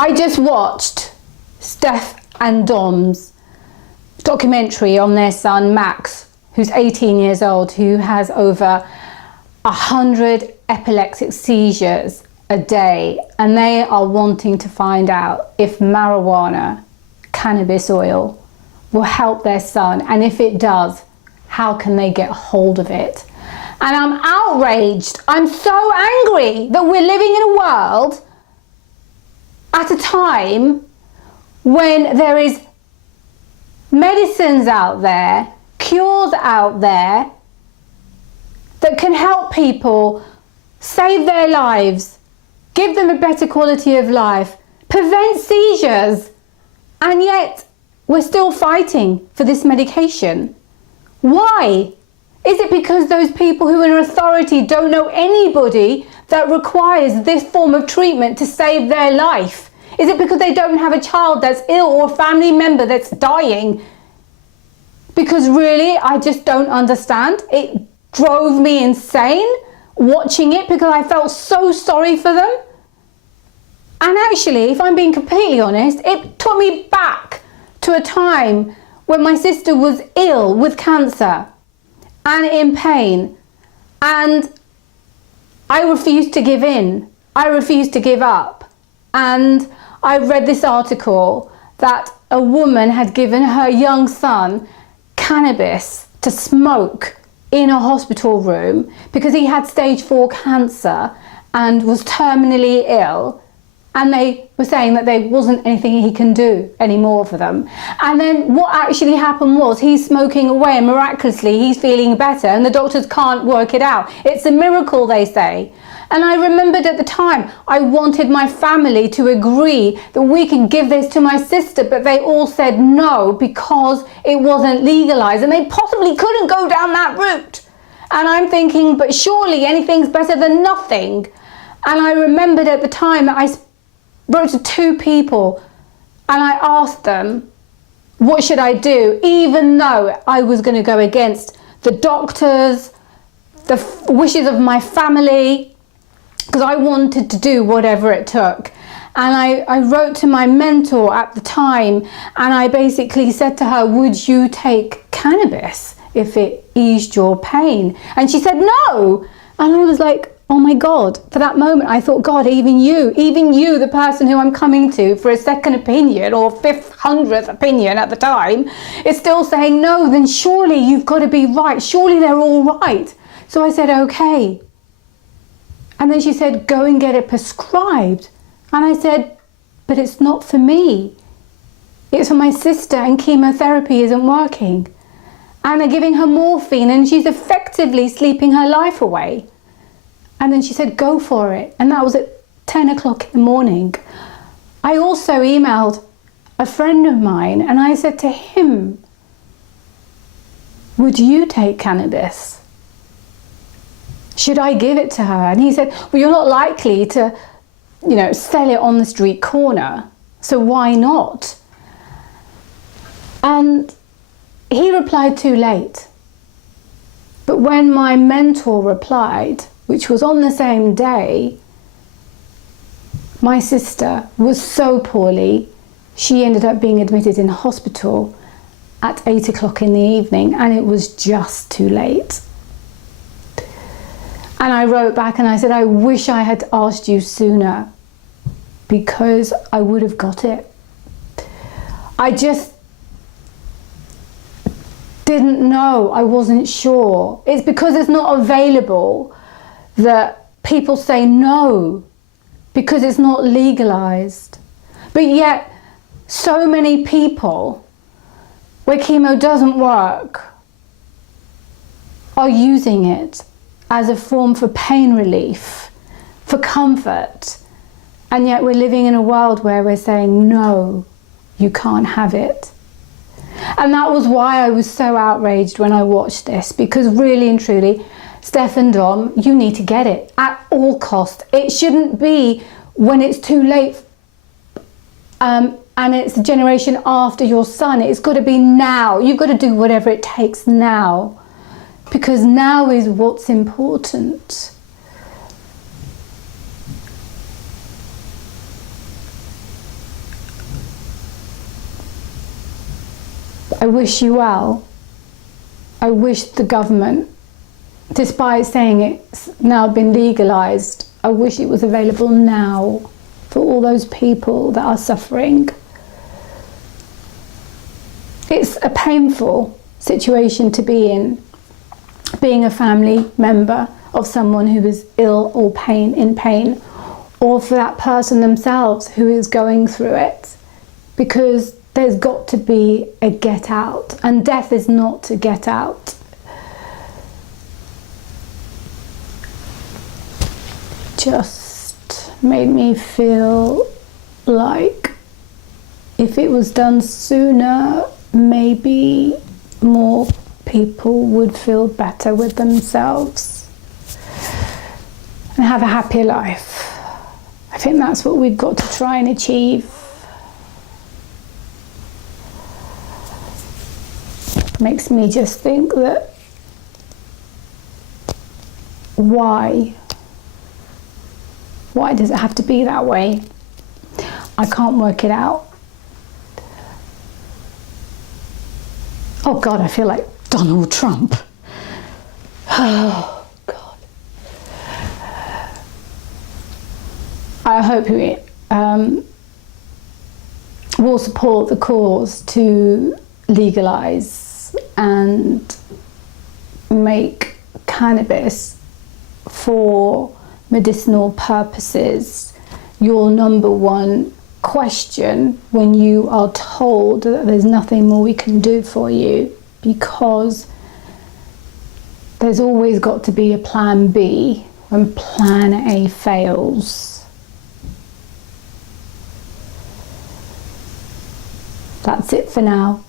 I just watched Steph and Dom's documentary on their son Max, who's 18 years old, who has over 100 epileptic seizures a day, and they are wanting to find out if marijuana, cannabis oil, will help their son, and if it does, how can they get hold of it? And I'm outraged. I'm so angry that we're living in a world at a time when there is medicines out there, cures out there that can help people save their lives, give them a better quality of life, prevent seizures, and yet we're still fighting for this medication. Why? Is it because those people who are in authority don't know anybody that requires this form of treatment to save their life? Is it because they don't have a child that's ill or a family member that's dying? Because really, I just don't understand. It drove me insane watching it because I felt so sorry for them. And actually, if I'm being completely honest, it took me back to a time when my sister was ill with cancer and in pain, and I refused to give in. I refused to give up. And I read this article that a woman had given her young son cannabis to smoke in a hospital room because he had stage 4 cancer and was terminally ill, and they were saying that there wasn't anything he can do anymore for them. And then what actually happened was he's smoking away and miraculously he's feeling better, and the doctors can't work it out. It's a miracle, they say. And I remembered at the time, I wanted my family to agree that we could give this to my sister, but they all said no because it wasn't legalized and they possibly couldn't go down that route. And I'm thinking, but surely anything's better than nothing. And I remembered at the time that I wrote to 2 people and I asked them, what should I do? Even though I was going to go against the doctors, the wishes of my family, because I wanted to do whatever it took. And I wrote to my mentor at the time and I basically said to her, would you take cannabis if it eased your pain? And she said no. And I was like, oh my God. For that moment I thought, God, even you, the person who I'm coming to for a second opinion or 500th opinion at the time, is still saying no, then surely you've got to be right. Surely they're all right. So I said, okay. And then she said, go and get it prescribed. And I said, but it's not for me. It's for my sister and chemotherapy isn't working. And they're giving her morphine and she's effectively sleeping her life away. And then she said, go for it. And that was at 10 o'clock in the morning. I also emailed a friend of mine and I said to him, would you take cannabis? Should I give it to her? And he said, well, you're not likely to, sell it on the street corner. So why not? And he replied too late. But when my mentor replied, which was on the same day, my sister was so poorly, she ended up being admitted in hospital at 8 o'clock in the evening, and it was just too late. And I wrote back and I said, I wish I had asked you sooner because I would have got it. I just didn't know, I wasn't sure. It's because it's not available that people say no, because it's not legalized. But yet, so many people where chemo doesn't work are using it as a form for pain relief, for comfort. And yet we're living in a world where we're saying, no, you can't have it. And that was why I was so outraged when I watched this, because really and truly, Steph and Dom, you need to get it at all costs. It shouldn't be when it's too late and it's the generation after your son. It's got to be now. You've got to do whatever it takes now, because now is what's important. I wish you well. I wish the government, despite saying it's now been legalised, I wish it was available now for all those people that are suffering. It's a painful situation to be in, being a family member of someone who is ill or in pain, or for that person themselves who is going through it, because there's got to be a get out, and death is not a get out. Just made me feel like if it was done sooner, maybe more people would feel better with themselves and have a happier life. I think that's what we've got to try and achieve. Makes me just think that why does it have to be that way? I can't work it out. Oh God, I feel like Donald Trump. Oh God. I hope we will support the cause to legalise and make cannabis for medicinal purposes your number one question when you are told that there's nothing more we can do for you, because there's always got to be a plan B when plan A fails. That's it for now.